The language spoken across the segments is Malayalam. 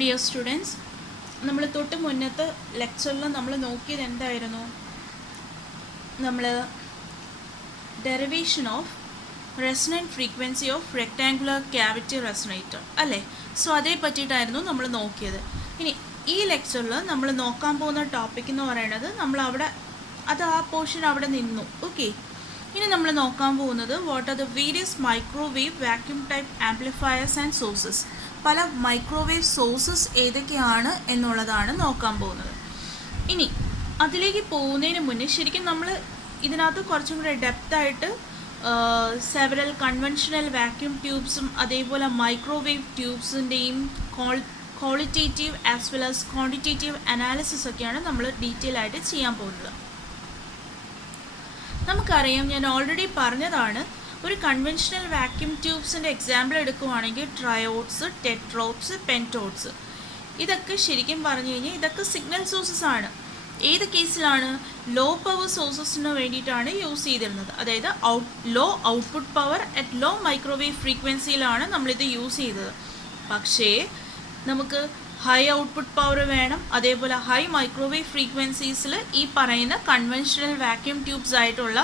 ഡിയർ സ്റ്റുഡൻസ്, നമ്മൾ തൊട്ട് മുന്നത്തെ ലെക്ചറിൽ നമ്മൾ നോക്കിയത് എന്തായിരുന്നു? നമ്മൾ derivation of resonant frequency of rectangular cavity resonator അല്ലേ? സോ അതേ പറ്റിയിട്ടായിരുന്നു നമ്മൾ നോക്കിയത്. ഇനി ഈ ലെക്ചറിൽ നമ്മൾ നോക്കാൻ പോകുന്ന ടോപ്പിക് എന്ന് പറയുന്നത് ആ പോർഷൻ അവിടെ നിന്നു. ഓക്കെ, ഇനി നമ്മൾ നോക്കാൻ പോകുന്നത് what are the various microwave vacuum type amplifiers and sources. പല മൈക്രോവേവ് സോഴ്സസ് ഏതൊക്കെയാണ് എന്നുള്ളതാണ് നോക്കാൻ പോകുന്നത്. ഇനി അതിലേക്ക് പോകുന്നതിന് മുന്നേ ശരിക്കും നമ്മൾ ഇതിനകത്ത് കുറച്ചും കൂടെ ഡെപ്തായിട്ട് സെവറൽ കൺവെൻഷണൽ വാക്യൂം ട്യൂബ്സും അതേപോലെ മൈക്രോവേവ് ട്യൂബ്സിൻ്റെയും qualitative as well as quantitative analysis ഒക്കെയാണ് നമ്മൾ ഡീറ്റെയിൽ ആയിട്ട് ചെയ്യാൻ പോകുന്നത്. നമുക്കറിയാം, ഞാൻ ഓൾറെഡി പറഞ്ഞതാണ്, ഒരു കൺവെൻഷണൽ വാക്യൂം ട്യൂബ്സിൻ്റെ എക്സാമ്പിൾ എടുക്കുവാണെങ്കിൽ ട്രയോഡ്സ്, ടെട്രോഡ്സ്, പെൻറ്റോഡ്സ്, ഇതൊക്കെ ശരിക്കും പറഞ്ഞു കഴിഞ്ഞാൽ ഇതൊക്കെ സിഗ്നൽ സോഴ്സസ് ആണ്. ഏത് കേസിലാണ്? ലോ പവർ സോഴ്സസിന് വേണ്ടിയിട്ടാണ് യൂസ് ചെയ്തിരുന്നത്. അതായത് low output power at low microwave ഫ്രീക്വൻസിയിലാണ് നമ്മളിത് യൂസ് ചെയ്തത്. പക്ഷേ നമുക്ക് ഹൈ ഔട്ട്പുട്ട് പവർ വേണം, അതേപോലെ ഹൈ മൈക്രോവേവ് ഫ്രീക്വൻസീസിൽ ഈ പറയുന്ന കൺവെൻഷണൽ വാക്യൂം ട്യൂബ്സ് ആയിട്ടുള്ള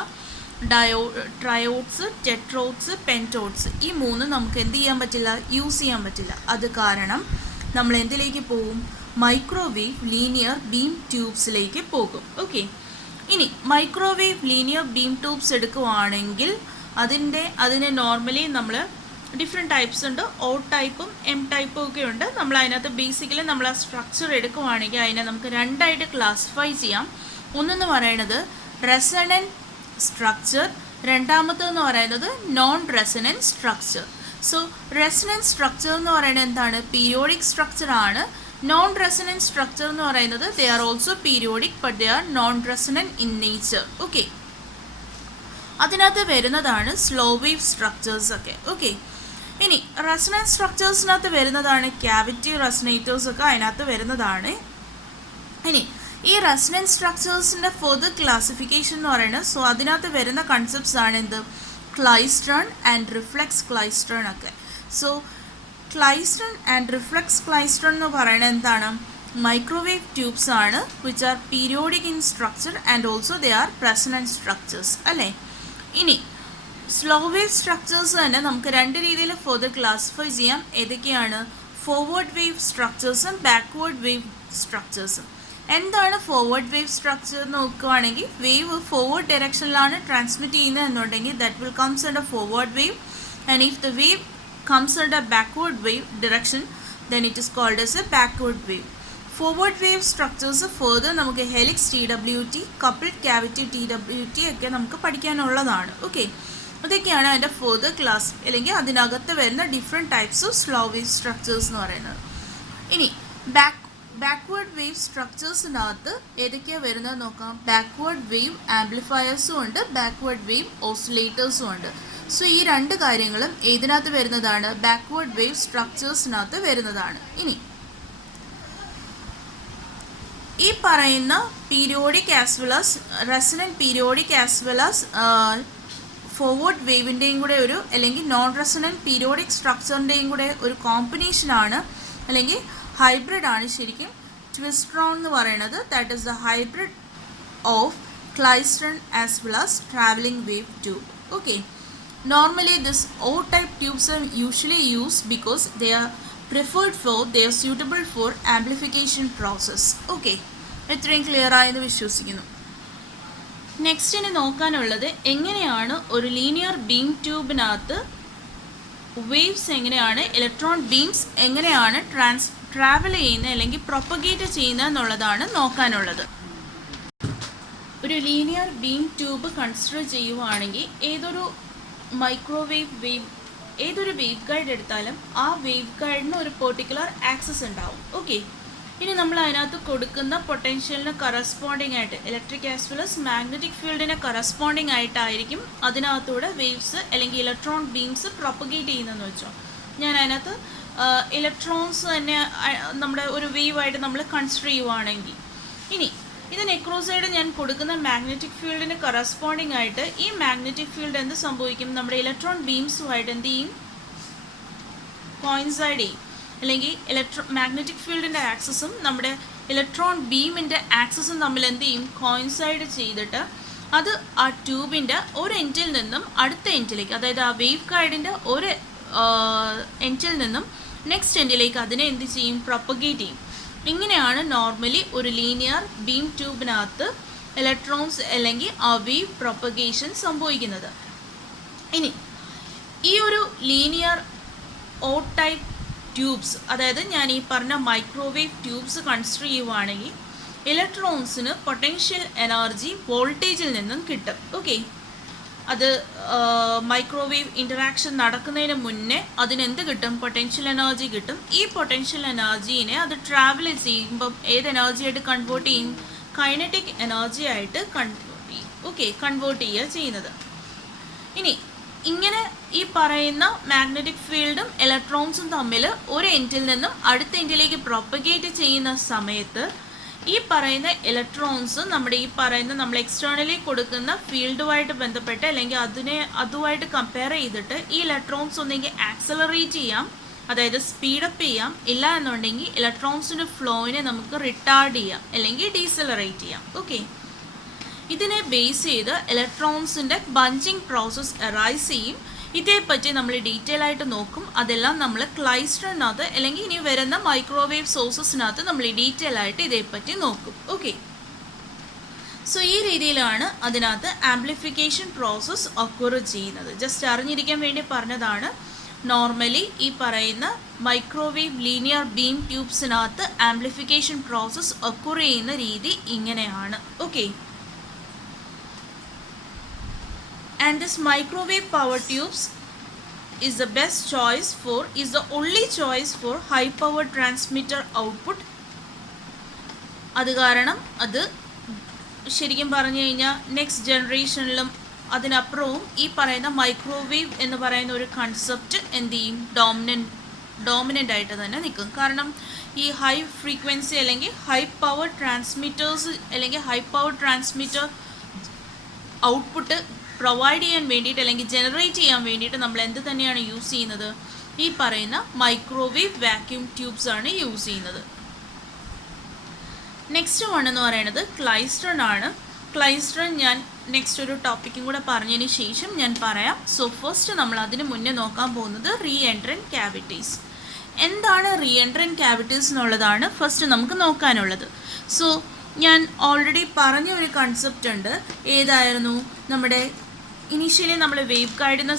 ട്രയോഡ്സ്, ടെട്രോഡ്സ്, പെൻറ്റോഡ്സ്, ഈ മൂന്ന് നമുക്ക് എന്ത് ചെയ്യാൻ പറ്റില്ല? യൂസ് ചെയ്യാൻ പറ്റില്ല. അത് കാരണം നമ്മൾ എന്തിലേക്ക് പോകും? മൈക്രോവേവ് ലീനിയർ ബീം ട്യൂബ്സിലേക്ക് പോകും. ഓക്കെ, ഇനി മൈക്രോവേവ് ലീനിയർ ബീം ട്യൂബ്സ് എടുക്കുവാണെങ്കിൽ അതിനെ നോർമലി നമ്മൾ ഡിഫറെൻറ്റ് ടൈപ്സ് ഉണ്ട്. ഓ ടൈപ്പും എം ടൈപ്പും ഒക്കെ ഉണ്ട്. നമ്മൾ അതിനകത്ത് ബേസിക്കലി നമ്മൾ ആ സ്ട്രക്ചർ എടുക്കുവാണെങ്കിൽ അതിനെ നമുക്ക് രണ്ടായിട്ട് ക്ലാസിഫൈ ചെയ്യാം. ഒന്നെന്ന് പറയുന്നത് റെസണൻറ്റ് സ്ട്രക്ചർ, രണ്ടാമത്തെന്ന് പറയുന്നത് non resonant structure. So resonant structure എന്ന് പറയുന്നത് എന്താണ്? പീരിയോഡിക് സ്ട്രക്ചർ ആണ്. നോൺ റെസണൻറ്റ് സ്ട്രക്ചർ എന്ന് പറയുന്നത് they are also periodic but they are non resonant in nature. Okay, അതിനകത്ത് വരുന്നതാണ് സ്ലോ വേവ് സ്ട്രക്ചേഴ്സ് ഒക്കെ. ഓക്കെ, ഇനി റെസണൻറ്റ് സ്ട്രക്ചേഴ്സിനകത്ത് വരുന്നതാണ് ക്യാവിറ്റി റെസൊണേറ്റേഴ്സ് ഒക്കെ അതിനകത്ത് വരുന്നതാണ്. ഇനി ഈ റെസൊണൻറ്റ് സ്ട്രക്ചേഴ്സിൻ്റെ ഫർദർ ക്ലാസിഫിക്കേഷൻ എന്ന് പറയുന്നത്, സോ അതിനകത്ത് വരുന്ന കൺസെപ്റ്റ്സ് ആണ് എന്ത്? ക്ലൈസ്ട്രോൺ ആൻഡ് റിഫ്ലെക്സ് ക്ലൈസ്ട്രോൺ ഒക്കെ. So klystron and reflex klystron എന്ന് പറയുന്നത് എന്താണ്? മൈക്രോവേവ് ട്യൂബ്സ് ആണ് which are periodic in structure and also they are resonant structures അല്ലേ? ഇനി സ്ലോ വേവ് സ്ട്രക്ചേഴ്സ് തന്നെ നമുക്ക് രണ്ട് രീതിയിൽ ഫർദർ ക്ലാസിഫൈ ചെയ്യാം. ഏതൊക്കെയാണ്? ഫോർവേഡ് വേവ് സ്ട്രക്ചേഴ്സും ബാക്ക്വേർഡ് വേവ് സ്ട്രക്ചേഴ്സും. എന്താണ് ഫോർവേഡ് വേവ് സ്ട്രക്ചർ എന്ന് നോക്കുകയാണെങ്കിൽ, വേവ് ഫോർവേഡ് ഡയറക്ഷനിലാണ് ട്രാൻസ്മിറ്റ് ചെയ്യുന്നത് എന്നുണ്ടെങ്കിൽ that will comes under forward wave, and if the wave comes under backward wave direction then it is called as a backward wave. Forward wave structures further നമുക്ക് helix TWT, coupled cavity TWT ഒക്കെ നമുക്ക് പഠിക്കാനുള്ളതാണ്. ഓക്കെ, അതൊക്കെയാണ് അതിൻ്റെ ഫർദർ ക്ലാസ്, അല്ലെങ്കിൽ അതിനകത്ത് വരുന്ന different types of slow wave structures എന്ന് പറയുന്നത്. ഇനി ബാക്ക്വേർഡ് വേവ് സ്ട്രക്ചേഴ്സിനകത്ത് ഏതൊക്കെയാണ് വരുന്നത് നോക്കാം. ബാക്ക്വേർഡ് വേവ് ആംപ്ലിഫയേഴ്സും ഉണ്ട്, ബാക്ക്വേർഡ് വേവ് ഓസിലേറ്റേഴ്സും ഉണ്ട്. സോ ഈ രണ്ട് കാര്യങ്ങളും ഏതിനകത്ത് വരുന്നതാണ്? ബാക്ക്വേർഡ് വേവ് സ്ട്രക്ചേഴ്സിനകത്ത് വരുന്നതാണ്. ഇനി ഈ പറയുന്ന periodic as well as resonant periodic as well as forward വേവിൻ്റെയും കൂടെ ഒരു, അല്ലെങ്കിൽ നോൺ റെസൊണൻറ്റ് പീരിയോഡിക് സ്ട്രക്ചറിൻ്റെയും കൂടെ ഒരു കോമ്പിനേഷനാണ്, അല്ലെങ്കിൽ ഹൈബ്രിഡ് ആണ് ശരിക്കും ട്വിസ്ട്രോൺ എന്ന് പറയുന്നത്. That is the hybrid of klystron as well as travelling wave tube. Okay, normally this O type tubes are usually used because they are preferred for, they are suitable for amplification process. Okay, ഇത്രയും ക്ലിയർ ആയെന്ന് വിശ്വസിക്കുന്നു. നെക്സ്റ്റ് ഇനി നോക്കാനുള്ളത് എങ്ങനെയാണ് ഒരു ലീനിയർ ബീം ട്യൂബിനകത്ത് വേവ്സ് എങ്ങനെയാണ്, ഇലക്ട്രോൺ ബീംസ് എങ്ങനെയാണ് ട്രാവൽ ചെയ്യുന്നത് അല്ലെങ്കിൽ പ്രൊപ്പഗേറ്റ് ചെയ്യുന്നത് എന്നുള്ളതാണ് നോക്കാനുള്ളത്. ഒരു ലീനിയർ ബീം ട്യൂബ് കൺസിഡർ ചെയ്യുവാണെങ്കിൽ ഏതൊരു വേവ് ഗൈഡ് എടുത്താലും ആ വേവ് ഗൈഡിന് ഒരു പെർട്ടിക്കുലർ ആക്സസ് ഉണ്ടാവും. ഓക്കെ, ഇനി നമ്മൾ അതിനകത്ത് കൊടുക്കുന്ന പൊട്ടൻഷ്യലിന് കറസ്പോണ്ടിങ് ആയിട്ട് electric as well as magnetic ഫീൽഡിന് കറസ്പോണ്ടിങ് ആയിട്ടായിരിക്കും അതിനകത്തൂടെ വേവ്സ് അല്ലെങ്കിൽ ഇലക്ട്രോൺ ബീംസ് പ്രൊപ്പഗേറ്റ് ചെയ്യുന്നതെന്ന് വെച്ചോ. ഞാൻ അതിനകത്ത് ഇലക്ട്രോൺസ് തന്നെ നമ്മുടെ ഒരു വേവായിട്ട് നമ്മൾ കൺസിഡർ ചെയ്യുവാണെങ്കിൽ, ഇനി ഇതിന് അക്രോസ് സൈഡ് ഞാൻ കൊടുക്കുന്ന മാഗ്നറ്റിക് ഫീൽഡിന് കറസ്പോണ്ടിങ് ആയിട്ട് ഈ മാഗ്നറ്റിക് ഫീൽഡ് എന്ത് സംഭവിക്കും? നമ്മുടെ ഇലക്ട്രോൺ ബീംസുമായിട്ട് എന്ത് ചെയ്യും? കോയിൻസൈഡ് ചെയ്യും. അല്ലെങ്കിൽ മാഗ്നറ്റിക് ഫീൽഡിൻ്റെ ആക്സസും നമ്മുടെ ഇലക്ട്രോൺ ബീമിൻ്റെ ആക്സസും തമ്മിൽ എന്ത് ചെയ്യും, കോയിൻസൈഡ് ചെയ്തിട്ട് അത് ആ ട്യൂബിൻ്റെ ഒരു എൻഡിൽ നിന്നും അടുത്ത എൻഡിലേക്ക്, അതായത് ആ വേവ് ഗൈഡിൻ്റെ ഒരു എൻഡിൽ നിന്നും നെക്സ്റ്റ് എൻഡിലേക്ക് അതിനെ എന്ത് ചെയ്യും, പ്രൊപ്പഗേറ്റ് ചെയ്യും. ഇങ്ങനെയാണ് നോർമലി ഒരു ലീനിയർ ബീം ട്യൂബിനകത്ത് ഇലക്ട്രോൺസ് അല്ലെങ്കിൽ ആ വേവ് പ്രൊപ്പഗേഷൻ സംഭവിക്കുന്നത്. ഇനി ഈ ഒരു ലീനിയർ ഓ ടൈപ്പ് ട്യൂബ്സ്, അതായത് ഞാൻ ഈ പറഞ്ഞ മൈക്രോവേവ് ട്യൂബ്സ് കൺസിഡർ ചെയ്യുവാണെങ്കിൽ ഇലക്ട്രോൺസിന് പൊട്ടൻഷ്യൽ എനർജി വോൾട്ടേജിൽ നിന്നും കിട്ടും. ഓക്കെ, അത് മൈക്രോവേവ് ഇൻറ്ററാക്ഷൻ നടക്കുന്നതിന് മുന്നേ അതിനെന്ത് കിട്ടും, പൊട്ടൻഷ്യൽ എനർജി കിട്ടും. ഈ പൊട്ടൻഷ്യൽ എനർജീനെ അത് ട്രാവൽ ചെയ്യുമ്പം ഏത് എനർജിയായിട്ട് കൺവേർട്ട് ചെയ്യും, കൈനറ്റിക് എനർജി ആയിട്ട് കൺവേർട്ട് ചെയ്യും. ഓക്കെ, കൺവേർട്ട് ചെയ്യുക ചെയ്യുന്നത്. ഇനി ഇങ്ങനെ ഈ പറയുന്ന മാഗ്നറ്റിക് ഫീൽഡും ഇലക്ട്രോൺസും തമ്മിൽ ഒരു എൻഡിൽ നിന്നും അടുത്ത എൻഡിലേക്ക് പ്രൊപ്പഗേറ്റ് ചെയ്യുന്ന സമയത്ത് ഈ പറയുന്ന ഇലക്ട്രോൺസ് നമ്മുടെ ഈ പറയുന്ന നമ്മൾ എക്സ്റ്റേണലി കൊടുക്കുന്ന ഫീൽഡുമായിട്ട് ബന്ധപ്പെട്ട് അല്ലെങ്കിൽ അതുമായിട്ട് കമ്പയർ ചെയ്തിട്ട് ഈ ഇലക്ട്രോൺസ് ഒന്നെങ്കിൽ ആക്സലറേറ്റ് ചെയ്യാം, അതായത് സ്പീഡപ്പ് ചെയ്യാം, ഇല്ല എന്നുണ്ടെങ്കിൽ ഇലക്ട്രോൺസിൻ്റെ ഫ്ലോയിനെ നമുക്ക് റിട്ടാർഡ് ചെയ്യാം അല്ലെങ്കിൽ ഡീസലറേറ്റ് ചെയ്യാം. ഓക്കെ, ഇതിനെ ബേസ് ചെയ്ത് ഇലക്ട്രോൺസിൻ്റെ ബഞ്ചിങ് പ്രോസസ്സ് അറൈസ് ചെയ്യും. ഇതേപ്പറ്റി നമ്മൾ ഡീറ്റെയിൽ ആയിട്ട് നോക്കും. അതെല്ലാം നമ്മൾ ക്ലൈസ്റ്ററിനകത്ത് അല്ലെങ്കിൽ ഇനി വരുന്ന മൈക്രോവേവ് സോഴ്സസിനകത്ത് നമ്മൾ ഡീറ്റെയിൽ ആയിട്ട് ഇതേപ്പറ്റി നോക്കും. ഓക്കെ, സോ ഈ രീതിയിലാണ് അതിനകത്ത് ആംപ്ലിഫിക്കേഷൻ പ്രോസസ്സ് ഒക്കർ ചെയ്യുന്നത്. ജസ്റ്റ് അറിഞ്ഞിരിക്കാൻ വേണ്ടി പറഞ്ഞതാണ്. നോർമലി ഈ പറയുന്ന മൈക്രോവേവ് ലീനിയർ ബീം ട്യൂബ്സിനകത്ത് ആംപ്ലിഫിക്കേഷൻ പ്രോസസ്സ് ഒക്കർ ചെയ്യുന്ന രീതി ഇങ്ങനെയാണ്. Okay, and this microwave power tubes is the only choice for high power transmitter output. അത് കാരണം അത് ശരിക്കും പറഞ്ഞു കഴിഞ്ഞാൽ നെക്സ്റ്റ് ജനറേഷനിലും അതിനപ്പുറവും ഈ പറയുന്ന മൈക്രോവേവ് എന്ന് പറയുന്ന ഒരു കൺസെപ്റ്റ് എന്ത് ചെയ്യും, ഡോമിനൻ്റ് ആയിട്ട് തന്നെ നിൽക്കും. കാരണം ഈ ഹൈ ഫ്രീക്വൻസി അല്ലെങ്കിൽ ഹൈ പവർ ട്രാൻസ്മിറ്റേഴ്സ് അല്ലെങ്കിൽ high power transmitter output provide ചെയ്യാൻ വേണ്ടിയിട്ട് അല്ലെങ്കിൽ ജനറേറ്റ് ചെയ്യാൻ വേണ്ടിയിട്ട് നമ്മൾ എന്ത് തന്നെയാണ് യൂസ് ചെയ്യുന്നത്, ഈ പറയുന്ന മൈക്രോവേവ് വാക്യൂം ട്യൂബ്സ് ആണ് യൂസ് ചെയ്യുന്നത്. നെക്സ്റ്റ് വൺ എന്ന് പറയുന്നത് ക്ലൈസ്ട്രോൺ ആണ്. ക്ലൈസ്ട്രോൺ ഞാൻ നെക്സ്റ്റ് ഒരു ടോപ്പിക്കും കൂടെ പറഞ്ഞതിന് ശേഷം ഞാൻ പറയാം. സോ ഫസ്റ്റ് നമ്മൾ അതിന് മുന്നേ നോക്കാൻ പോകുന്നത് റീ എൻട്രൻറ്റ് ക്യാവിറ്റീസ്. എന്താണ് റീ എൻട്രൻറ്റ് ക്യാവിറ്റീസ് എന്നുള്ളതാണ് ഫസ്റ്റ് നമുക്ക് നോക്കാനുള്ളത്. സോ ഞാൻ ഓൾറെഡി പറഞ്ഞ ഒരു കൺസെപ്റ്റ് ഉണ്ട്. ഏതായിരുന്നു, നമ്മുടെ ഇനീഷ്യലി നമ്മൾ വേവ് ഗൈഡിൽ നിന്ന്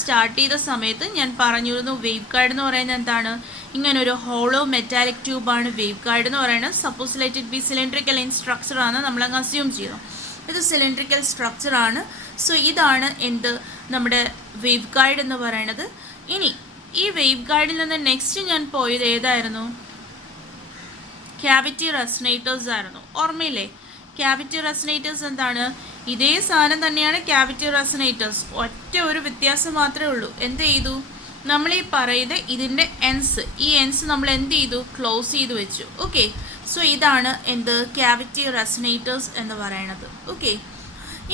സ്റ്റാർട്ട് ചെയ്ത സമയത്ത് ഞാൻ പറഞ്ഞിരുന്നു വേവ് ഗൈഡ് എന്ന് പറയുന്നത് എന്താണ്, ഇങ്ങനെ ഒരു ഹോളോ മെറ്റാലിക് ട്യൂബാണ് വേവ് ഗൈഡ് എന്ന് പറയുന്നത്. Suppose let it be cylindrical in സ്ട്രക്ചറാണ് നമ്മൾ അങ്ങ് അസ്യൂം ചെയ്തു. ഇത് സിലിണ്ട്രിക്കൽ സ്ട്രക്ചറാണ്. സോ ഇതാണ് എന്ത്, നമ്മുടെ വേവ് ഗൈഡ് എന്ന് പറയുന്നത്. ഇനി ഈ വേവ് ഗൈഡിൽ നിന്ന് നെക്സ്റ്റ് ഞാൻ പോയത് ഏതായിരുന്നു, ക്യാവിറ്റി റെസനേറ്റേഴ്സ് ആയിരുന്നു. ഓർമ്മയില്ലേ, ക്യാവിറ്റി റെസനേറ്റേഴ്സ് എന്താണ്, ഇതേ സാധനം തന്നെയാണ് ക്യാവിറ്റി റെസനേറ്റേഴ്സ്, ഒറ്റ ഒരു വ്യത്യാസം മാത്രമേ ഉള്ളൂ. എന്ത് ചെയ്തു, നമ്മൾ ഈ പറയുന്നത് ഇതിൻ്റെ ഈ എൻസ് നമ്മൾ എന്ത് ചെയ്തു, ക്ലോസ് ചെയ്ത് വെച്ചു. ഓക്കെ, സോ ഇതാണ് എന്ത്, ക്യാവിറ്റി റെസനേറ്റേഴ്സ് എന്ന് പറയുന്നത്. ഓക്കെ,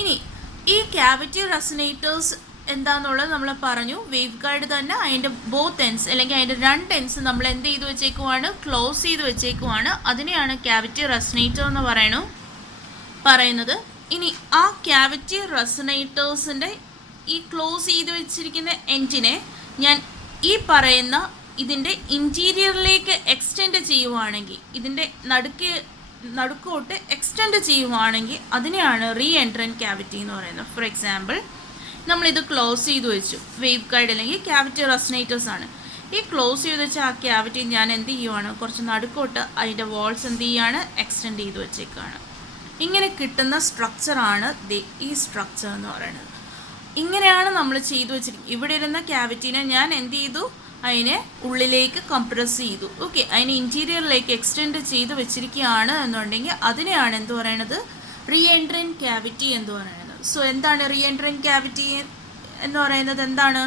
ഇനി ഈ ക്യാവിറ്റി റെസനേറ്റേഴ്സ് എന്താണെന്നുള്ളത് നമ്മൾ പറഞ്ഞു. വേവ് ഗൈഡ് തന്നെ അതിൻ്റെ ബോത്ത് എൻസ് അല്ലെങ്കിൽ അതിൻ്റെ രണ്ട് എൻസ് നമ്മൾ എന്ത് ചെയ്ത് വെച്ചേക്കുവാണ്, ക്ലോസ് ചെയ്ത് വെച്ചേക്കുവാണ്. അതിനെയാണ് ക്യാവിറ്റി റെസനേറ്റർ എന്ന് പറയുന്നത്. ഇനി ആ ക്യാവിറ്റി റെസനേറ്റേഴ്സിൻ്റെ ഈ ക്ലോസ് ചെയ്ത് വെച്ചിരിക്കുന്ന എൻഡിനെ ഞാൻ ഈ പറയുന്ന ഇതിൻ്റെ ഇൻറ്റീരിയറിലേക്ക് എക്സ്റ്റെൻഡ് ചെയ്യുവാണെങ്കിൽ, ഇതിൻ്റെ നടുക്കോട്ട് എക്സ്റ്റെൻഡ് ചെയ്യുവാണെങ്കിൽ അതിനെയാണ് റീ എൻട്രൻറ്റ് ക്യാവിറ്റി എന്ന് പറയുന്നത്. ഫോർ എക്സാമ്പിൾ, നമ്മളിത് ക്ലോസ് ചെയ്ത് വെച്ചു, വേവ് ഗൈഡ് അല്ലെങ്കിൽ ക്യാവിറ്റി റെസനേറ്റേഴ്സ് ആണ്. ഈ ക്ലോസ് ചെയ്ത് വെച്ച ആ ക്യാവിറ്റി ഞാൻ എന്ത് ചെയ്യുവാണ്, കുറച്ച് നടുക്കോട്ട് അതിൻ്റെ വാൾസ് എന്ത് ചെയ്യുകയാണ്, എക്സ്റ്റെൻഡ് ചെയ്ത് വെച്ചേക്കാണ്. ഇങ്ങനെ കിട്ടുന്ന സ്ട്രക്ചറാണ് ഈ സ്ട്രക്ചർ എന്ന് പറയുന്നത്. ഇങ്ങനെയാണ് നമ്മൾ ചെയ്തു വെച്ചിരിക്കുന്നത്. ഇവിടെ ഇരുന്ന ക്യാവിറ്റീനെ ഞാൻ എന്ത് ചെയ്തു, അതിനെ ഉള്ളിലേക്ക് കംപ്രസ് ചെയ്തു. ഓക്കെ, അതിനെ ഇൻറ്റീരിയറിലേക്ക് എക്സ്റ്റെൻഡ് ചെയ്ത് വെച്ചിരിക്കുകയാണ് എന്നുണ്ടെങ്കിൽ അതിനെയാണ് എന്ത് പറയുന്നത്, റീ എൻട്രൻറ്റ് ക്യാവിറ്റി എന്ന് പറയുന്നത്. സോ എന്താണ് റീ എൻട്രൻറ്റ് ക്യാവിറ്റി എന്ന് പറയുന്നത്, എന്താണ്,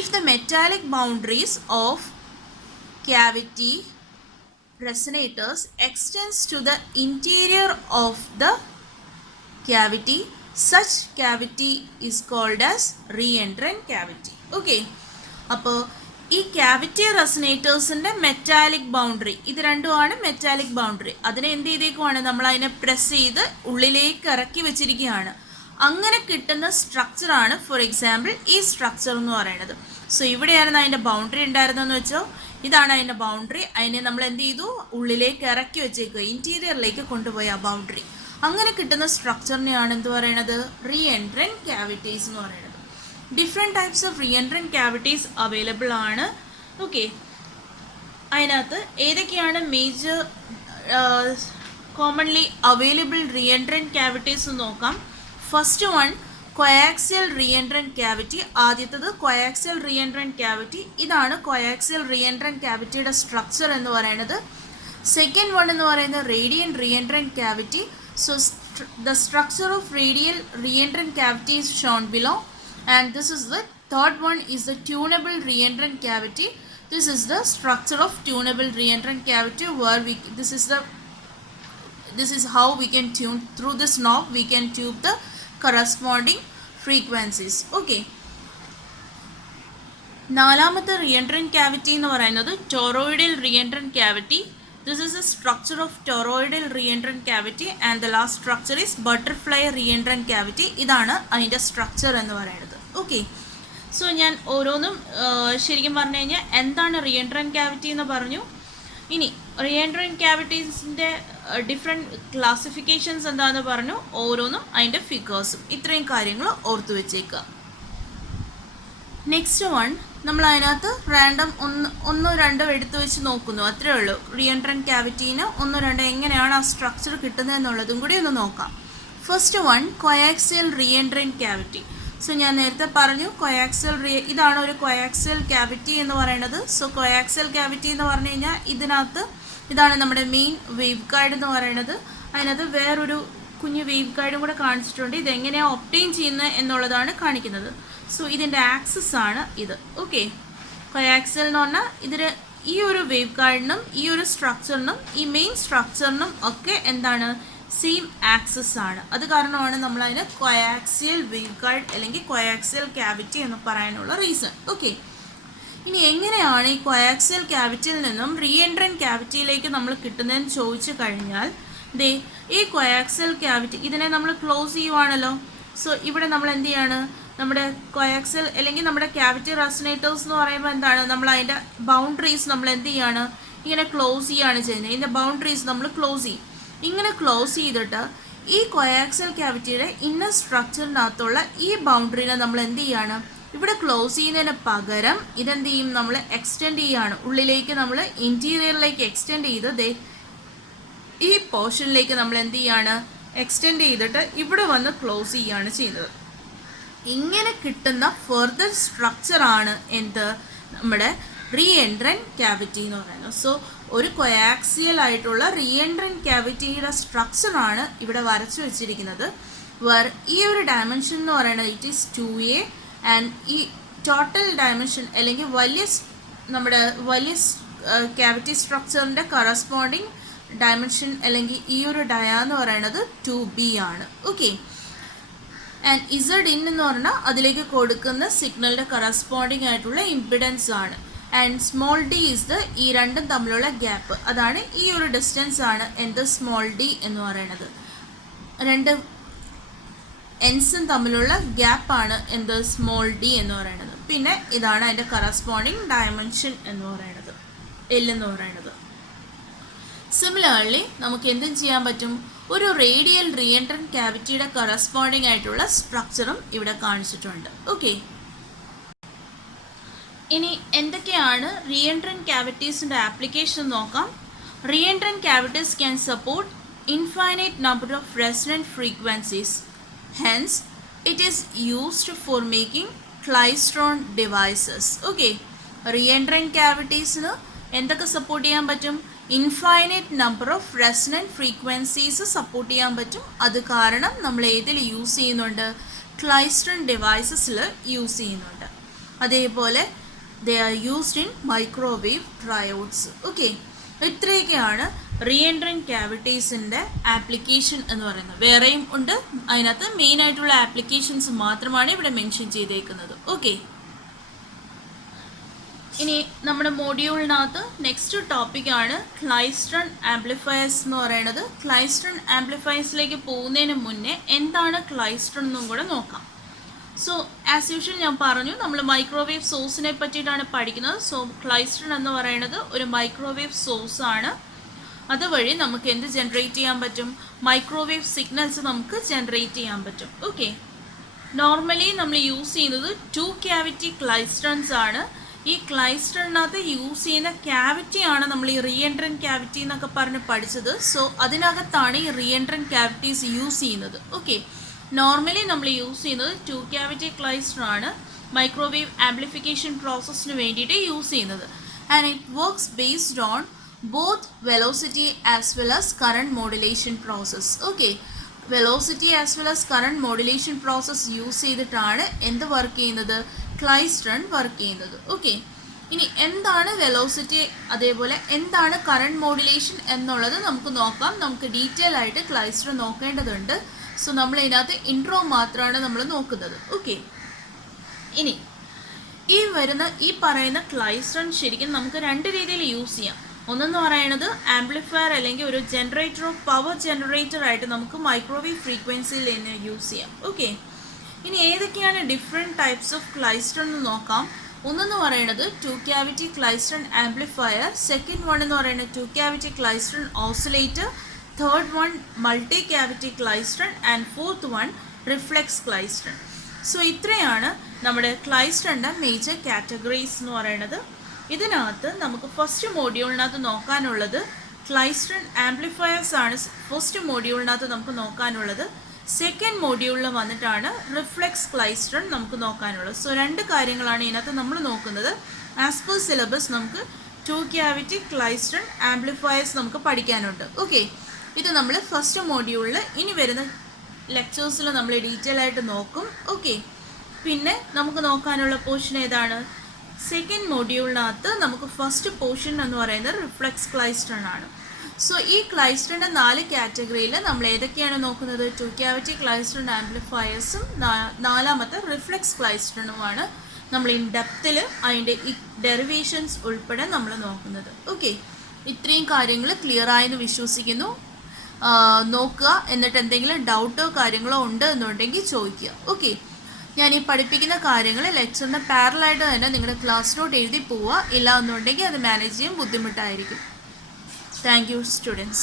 if the metallic boundaries of cavity resonators extends to the interior of the cavity, such cavity is called as re-entrant cavity. Okay, അപ്പോൾ ഈ ക്യാവിറ്റി റെസനേറ്റേഴ്സിൻ്റെ മെറ്റാലിക് ബൗണ്ടറി, ഇത് രണ്ടുമാണ് മെറ്റാലിക് ബൗണ്ടറി. അതിനെ എന്ത് ചെയ്തേക്കുവാണ്, നമ്മൾ അതിനെ പ്രസ് ചെയ്ത് ഉള്ളിലേക്ക് ഇറക്കി വെച്ചിരിക്കുകയാണ്. അങ്ങനെ കിട്ടുന്ന സ്ട്രക്ചറാണ് ഫോർ എക്സാമ്പിൾ ഈ സ്ട്രക്ചർ എന്ന് പറയുന്നത്. സോ ഇവിടെയായിരുന്നു അതിൻ്റെ ബൗണ്ടറി ഉണ്ടായിരുന്നതെന്ന് വെച്ചോ, ഇതാണ് അതിൻ്റെ ബൗണ്ടറി. അതിനെ നമ്മൾ എന്ത് ചെയ്തു, ഉള്ളിലേക്ക് ഇറക്കി വെച്ചേക്കുക, ഇൻറ്റീരിയറിലേക്ക് കൊണ്ടുപോയി ആ ബൗണ്ടറി. അങ്ങനെ കിട്ടുന്ന സ്ട്രക്ചറിനെയാണ് എന്ത് പറയണത്, റീ എൻട്രൻറ്റ് ക്യാവിറ്റീസ് എന്ന് പറയുന്നത്. Different types of reentrant cavities available ആണ്. ഓക്കെ, അതിനകത്ത് ഏതൊക്കെയാണ് major commonly available reentrant cavities എന്ന് നോക്കാം. First one coaxial reentrant cavity. ആദ്യത്തത് കൊയാക്സിയൽ റീ എൻട്രൻറ്റ് ക്യാവിറ്റി. ഇതാണ് കൊയാക്സിയൽ റീ എൻട്രൻറ്റ് ക്യാവിറ്റിയുടെ സ്ട്രക്ചർ എന്ന് പറയുന്നത്. സെക്കൻഡ് വൺ എന്ന് പറയുന്നത് radian reentrant cavity. So the structure of radial reentrant cavity is shown below, and this is the third one is the tunable reentrant cavity. This is the structure of tunable reentrant cavity, where this is how we can tune through this knob. We can tune the corresponding frequencies. Okay, നാലാമത്തെ റീഎൻട്രൻറ്റ് ക്യാവിറ്റി എന്ന് പറയുന്നത് ടോറോയിഡൽ റീഎൻട്രൻറ്റ് cavity. This is a structure of toroidal reentrant cavity, and the last structure is butterfly reentrant cavity. ഇതാണ് അതിൻ്റെ സ്ട്രക്ചർ എന്ന് പറയുന്നത്. ഓക്കെ, സോ ഞാൻ ഓരോന്നും ശരിക്കും പറഞ്ഞു കഴിഞ്ഞാൽ എന്താണ് റീഎൻട്രൻറ്റ് ക്യാവിറ്റി എന്ന് പറഞ്ഞു. ഇനി റീഎൻട്രൻറ്റ് ക്യാവിറ്റീസിൻ്റെ ഡിഫറെൻറ്റ് ക്ലാസിഫിക്കേഷൻസ് എന്താണെന്ന് പറഞ്ഞു, ഓരോന്നും അതിൻ്റെ ഫിഗേഴ്സും. ഇത്രയും കാര്യങ്ങൾ ഓർത്തു വെച്ചേക്കുക. നെക്സ്റ്റ് വൺ, നമ്മൾ അതിനകത്ത് റാൻഡം ഒന്നോ രണ്ടോ എടുത്തു വെച്ച് നോക്കുന്നു, അത്രേ ഉള്ളൂ. റീഎൻട്രൻറ്റ് ക്യാവിറ്റീന് ഒന്നോ രണ്ടോ എങ്ങനെയാണ് ആ സ്ട്രക്ചർ കിട്ടുന്നത് എന്നുള്ളതും കൂടി ഒന്ന് നോക്കാം. First one coaxial reentrant cavity. So ഞാൻ നേരത്തെ പറഞ്ഞു ഇതാണ് ഒരു കൊയാക്സിയൽ ക്യാവിറ്റി എന്ന് പറയുന്നത്. സോ കൊയാക്സിയൽ ക്യാവിറ്റി എന്ന് പറഞ്ഞു കഴിഞ്ഞാൽ ഇതാണ് നമ്മുടെ മെയിൻ വേവ് ഗൈഡ് എന്ന് പറയുന്നത്. അതിനകത്ത് വേറൊരു കുഞ്ഞു വേവ് ഗൈഡും കൂടെ കാണിച്ചിട്ടുണ്ട്. ഇതെങ്ങനെയാണ് ഒബ്റ്റെയിൻ ചെയ്യുന്നത് എന്നുള്ളതാണ് കാണിക്കുന്നത്. സോ ഇതിൻ്റെ ആക്സിസ് ആണ് ഇത്. ഓക്കെ, കൊയാക്സിയൽ എന്ന് പറഞ്ഞാൽ ഇതിന് ഈ ഒരു വേവ് ഗൈഡിനും ഈ ഒരു സ്ട്രക്ചറിനും ഈ മെയിൻ സ്ട്രക്ചറിനും ഒക്കെ എന്താണ്, സെയിം ആക്സിസ് ആണ്. അത് കാരണമാണ് നമ്മൾ അതിന് കൊയാക്സിയൽ വേവ് ഗൈഡ് അല്ലെങ്കിൽ കൊയാക്സിയൽ ക്യാവിറ്റി എന്ന് പറയാനുള്ള റീസൺ. ഓക്കെ, ഇനി എങ്ങനെയാണ് ഈ കൊയാക്സിയൽ ക്യാവിറ്റിയിൽ നിന്നും റീഎൻട്രൻറ്റ് ക്യാവിറ്റിയിലേക്ക് നമ്മൾ കിട്ടുന്നതെന്ന് ചോദിച്ചു കഴിഞ്ഞാൽ, ഈ കൊയാക്സിയൽ ക്യാവിറ്റി ഇതിനെ നമ്മൾ ക്ലോസ് ചെയ്യുവാണല്ലോ. സോ ഇവിടെ നമ്മൾ എന്ത് ചെയ്യാണ്, നമ്മുടെ കൊയാക്സിയൽ അല്ലെങ്കിൽ നമ്മുടെ ക്യാവിറ്റി റെസനേറ്റേഴ്സ് എന്ന് പറയുമ്പോൾ എന്താണ്, നമ്മൾ അതിൻ്റെ ബൗണ്ടറീസ് നമ്മൾ എന്ത് ചെയ്യാണ്, ഇങ്ങനെ ക്ലോസ് ചെയ്യുകയാണ് ചെയ്യുന്നത്. ഇതിൻ്റെ ബൗണ്ടറീസ് നമ്മൾ ക്ലോസ് ചെയ്യും. ഇങ്ങനെ ക്ലോസ് ചെയ്തിട്ട് ഈ കൊയാക്സിയൽ ക്യാവിറ്റിയുടെ ഇന്നർ സ്ട്രക്ചറിനകത്തുള്ള ഈ ബൗണ്ടറിനെ നമ്മൾ എന്ത് ചെയ്യാണ്, ഇവിടെ ക്ലോസ് ചെയ്യുന്നതിന് പകരം ഇതെന്ത് ചെയ്യും, നമ്മൾ എക്സ്റ്റെൻഡ് ചെയ്യുകയാണ്. ഉള്ളിലേക്ക് നമ്മൾ ഇൻറ്റീരിയറിലേക്ക് എക്സ്റ്റെൻഡ് ചെയ്ത് ഈ പോർഷനിലേക്ക് നമ്മൾ എന്ത് ചെയ്യാണ്, എക്സ്റ്റെൻഡ് ചെയ്തിട്ട് ഇവിടെ വന്ന് ക്ലോസ് ചെയ്യുകയാണ് ചെയ്യുന്നത്. ഇങ്ങനെ കിട്ടുന്ന ഫർദർ സ്ട്രക്ചറാണ് എന്ത്, നമ്മുടെ റീഎൻട്രൻറ്റ് ക്യാവിറ്റി എന്ന് പറയുന്നത്. സോ ഒരു കൊയാക്സിയൽ ആയിട്ടുള്ള റീഎൻട്രൻറ്റ് ക്യാവിറ്റിയുടെ സ്ട്രക്ചറാണ് ഇവിടെ വരച്ചു വെച്ചിരിക്കുന്നത്. ഈ ഒരു ഡയമെൻഷൻ എന്ന് പറയുന്നത് ഇറ്റ് ഈസ് 2a, ആൻഡ് ഈ ടോട്ടൽ ഡയമെൻഷൻ അല്ലെങ്കിൽ നമ്മുടെ വലിയ ക്യാവിറ്റി സ്ട്രക്ചറിൻ്റെ കറസ്പോണ്ടിങ് ഡയമെൻഷൻ അല്ലെങ്കിൽ ഈ ഒരു ഡയ എന്ന് പറയുന്നത് 2b ആണ്. ഓക്കെ, ആൻഡ് ഇസഡ് ഇൻ എന്ന് പറഞ്ഞാൽ അതിലേക്ക് കൊടുക്കുന്ന സിഗ്നലിൻ്റെ കറസ്പോണ്ടിങ് ആയിട്ടുള്ള ഇമ്പിഡൻസ് ആണ്. And small D is the ഈ രണ്ടും തമ്മിലുള്ള ഗ്യാപ്പ്, അതാണ് ഈ ഒരു ഡിസ്റ്റൻസ് ആണ് എന്ത് സ്മോൾ ഡി എന്ന് പറയുന്നത്. രണ്ട് എൻസും തമ്മിലുള്ള ഗ്യാപ്പാണ് എന്ത് സ്മോൾ ഡി എന്ന് പറയുന്നത്. പിന്നെ ഇതാണ് അതിൻ്റെ കറസ്പോണ്ടിങ് ഡയമെൻഷൻ എന്ന് പറയുന്നത്, എൽ എന്ന് പറയുന്നത്. സിമിലർലി നമുക്ക് എന്തും ചെയ്യാൻ പറ്റും, ഒരു റേഡിയൽ റീഎൻട്രൻറ്റ് ക്യാവിറ്റിയുടെ കറസ്പോണ്ടിങ് ആയിട്ടുള്ള സ്ട്രക്ചറും ഇവിടെ കാണിച്ചിട്ടുണ്ട്. ഓക്കെ, ഇനി എന്തൊക്കെയാണ് റീഎൻട്രൻറ്റ് ക്യാവിറ്റീസിൻ്റെ ആപ്ലിക്കേഷൻ നോക്കാം. Reentrant cavities can support infinite number of resonant frequencies. Hence it is used for making klystron devices. Okay, reentrant ക്യാവിറ്റീസിന് എന്തൊക്കെ സപ്പോർട്ട് ചെയ്യാൻ പറ്റും, infinite number of resonant frequencies support ചെയ്യാൻ പറ്റും. അത് കാരണം നമ്മൾ ഏതിൽ യൂസ് ചെയ്യുന്നുണ്ട്, ക്ലൈസ്ട്രോൺ ഡിവൈസസിൽ യൂസ് ചെയ്യുന്നുണ്ട്. അതേപോലെ they are used in microwave triodes. Okay, ഇത്രയൊക്കെയാണ് റീഎൻട്രൻറ്റ് ക്യാവിറ്റീസിൻ്റെ ആപ്ലിക്കേഷൻ എന്ന് പറയുന്നത്. വേറെയും ഉണ്ട്, അതിനകത്ത് മെയിനായിട്ടുള്ള ആപ്ലിക്കേഷൻസ് മാത്രമാണ് ഇവിടെ മെൻഷൻ ചെയ്തേക്കുന്നത്. ഓക്കെ, ഇനി നമ്മുടെ മോഡ്യൂളിനകത്ത് നെക്സ്റ്റ് ടോപ്പിക്കാണ് ക്ലൈസ്ട്രോൺ ആംപ്ലിഫയേഴ്സ് എന്ന് പറയുന്നത്. ക്ലൈസ്ട്രോൺ ആംപ്ലിഫയേഴ്സിലേക്ക് പോകുന്നതിന് മുന്നേ എന്താണ് ക്ലൈസ്ട്രോൺ എന്നും കൂടെ നോക്കാം. സോ ആസ് യൂഷ്വൽ ഞാൻ പറഞ്ഞു നമ്മൾ മൈക്രോവേവ് സോഴ്സിനെ പറ്റിയിട്ടാണ് പഠിക്കുന്നത്. സോ ക്ലൈസ്ട്രോൺ എന്ന് പറയുന്നത് ഒരു മൈക്രോവേവ് സോഴ്സ് ആണ്. അതുവഴി നമുക്ക് എന്ത് ജനറേറ്റ് ചെയ്യാൻ പറ്റും? മൈക്രോവേവ് സിഗ്നൽസ് നമുക്ക് ജനറേറ്റ് ചെയ്യാൻ പറ്റും. ഓക്കെ, നോർമലി നമ്മൾ യൂസ് ചെയ്യുന്നത് 2 ക്യാവിറ്റി ക്ലൈസ്ട്രോൺസ് ആണ്. ഈ ക്ലൈസ്ട്രോണിനകത്ത് യൂസ് ചെയ്യുന്ന ക്യാവിറ്റിയാണ് നമ്മൾ ഈ റീഎൻട്രൻറ്റ് ക്യാവിറ്റി എന്നൊക്കെ പറഞ്ഞ് പഠിച്ചത്. സോ അതിനകത്താണ് ഈ റീഎൻട്രൻറ്റ് ക്യാവിറ്റീസ് യൂസ് ചെയ്യുന്നത്. ഓക്കെ, നോർമലി നമ്മൾ യൂസ് ചെയ്യുന്നത് 2 ക്യാവിറ്റി ക്ലൈസ്ട്രോൺ ആണ് മൈക്രോവേവ് ആംപ്ലിഫിക്കേഷൻ പ്രോസസ്സിന് വേണ്ടിയിട്ട് യൂസ് ചെയ്യുന്നത്. And it works based on both velocity as well as current modulation process. Okay, velocity as well as current modulation process use ചെയ്തിട്ടാണ് എന്ത് വർക്ക് ചെയ്യുന്നത്? ക്ലൈസ്ട്രോൺ വർക്ക് ചെയ്യുന്നത്. ഓക്കെ, ഇനി എന്താണ് വെലോസിറ്റി അതേപോലെ എന്താണ് കറണ്ട് മോഡുലേഷൻ എന്നുള്ളത് നമുക്ക് നോക്കാം. നമുക്ക് ഡീറ്റെയിൽ ആയിട്ട് ക്ലൈസ്ട്രോൺ നോക്കേണ്ടതുണ്ട്. സോ നമ്മൾ ഇതിനകത്ത് ഇൻട്രോ മാത്രമാണ് നമ്മൾ നോക്കുന്നത്. ഓക്കെ, ഇനി ഈ പറയുന്ന ക്ലൈസ്ട്രോൺ ശരിക്കും നമുക്ക് 2 രീതിയിൽ യൂസ് ചെയ്യാം. ഒന്നെന്ന് പറയുന്നത് ആംപ്ലിഫയർ അല്ലെങ്കിൽ ഒരു ജനറേറ്ററോ പവർ ജനറേറ്റർ ആയിട്ട് നമുക്ക് മൈക്രോവേവ് ഫ്രീക്വൻസിയിൽ തന്നെ യൂസ് ചെയ്യാം. ഓക്കെ, ഇനി ഏതൊക്കെയാണ് ഡിഫറെൻറ്റ് ടൈപ്സ് ഓഫ് ക്ലൈസ്ട്രോൺ എന്ന് നോക്കാം. ഒന്നെന്ന് പറയുന്നത് 2 cavity klystron amplifier, second one എന്ന് പറയുന്നത് 2 cavity klystron oscillator, third one multi cavity klystron and fourth one reflex klystron. So ഇത്രയാണ് നമ്മുടെ ക്ലൈസ്ട്രോണിൻ്റെ മേജർ കാറ്റഗറീസ് എന്ന് പറയുന്നത്. ഇതിനകത്ത് നമുക്ക് ഫസ്റ്റ് മോഡ്യൂളിനകത്ത് നോക്കാനുള്ളത് ക്ലൈസ്ട്രോൺ ആംപ്ലിഫയേഴ്സ് ആണ്. ഫസ്റ്റ് മോഡ്യൂളിനകത്ത് നമുക്ക് നോക്കാനുള്ളത്. സെക്കൻഡ് മോഡ്യൂളിൽ വന്നിട്ടാണ് റിഫ്ലെക്സ് ക്ലൈസ്ട്രോൺ നമുക്ക് നോക്കാനുള്ളത്. സോ 2 കാര്യങ്ങളാണ് ഇതിനകത്ത് നമ്മൾ നോക്കുന്നത്. ആസ് പെർ സിലബസ് നമുക്ക് 2 ക്യാവിറ്റി ക്ലൈസ്ട്രോൺ ആംപ്ലിഫയേഴ്സ് നമുക്ക് പഠിക്കാനുണ്ട്. ഓക്കെ, ഇത് നമ്മൾ ഫസ്റ്റ് മോഡ്യൂളിൽ ഇനി വരുന്ന ലെക്ചേഴ്സിൽ നമ്മൾ ഡീറ്റെയിൽ ആയിട്ട് നോക്കും. ഓക്കെ, പിന്നെ നമുക്ക് നോക്കാനുള്ള പോർഷൻ ഏതാണ്? സെക്കൻഡ് മോഡ്യൂളിനകത്ത് നമുക്ക് ഫസ്റ്റ് പോർഷൻ എന്ന് പറയുന്നത് റിഫ്ലെക്സ് ക്ലൈസ്ട്രോൺ ആണ്. സോ ഈ ക്ലൈസ്ട്രോണിൻ്റെ 4 കാറ്റഗറിയിൽ നമ്മൾ ഏതൊക്കെയാണ് നോക്കുന്നത്? 2 ക്യാവിറ്റി ക്ലൈസ്ട്രോൺ ആംപ്ലിഫയേഴ്സും നാലാമത്തെ റിഫ്ലെക്സ് ക്ലൈസ്ട്രോണുമാണ് നമ്മൾ ഇൻ ഡെപ്തിൽ അതിൻ്റെ ഈ ഡെറിവേഷൻസ് ഉൾപ്പെടെ നമ്മൾ നോക്കുന്നത്. ഓക്കെ, ഇത്രയും കാര്യങ്ങൾ ക്ലിയർ ആയെന്ന് വിശ്വസിക്കുന്നു. നോക്കുക, എന്നിട്ട് എന്തെങ്കിലും ഡൗട്ടോ കാര്യങ്ങളോ ഉണ്ട് എന്നുണ്ടെങ്കിൽ ചോദിക്കുക. ഓക്കെ, ഞാൻ ഈ പഠിപ്പിക്കുന്ന കാര്യങ്ങൾ ലെക്ചറിന് പാരലായിട്ട് തന്നെ നിങ്ങളുടെ ക്ലാസ് നോട്ട് എഴുതി പോവുക. ഇല്ല എന്നുണ്ടെങ്കിൽ അത് മാനേജ് ചെയ്യാൻ ബുദ്ധിമുട്ടായിരിക്കും. Thank you, students.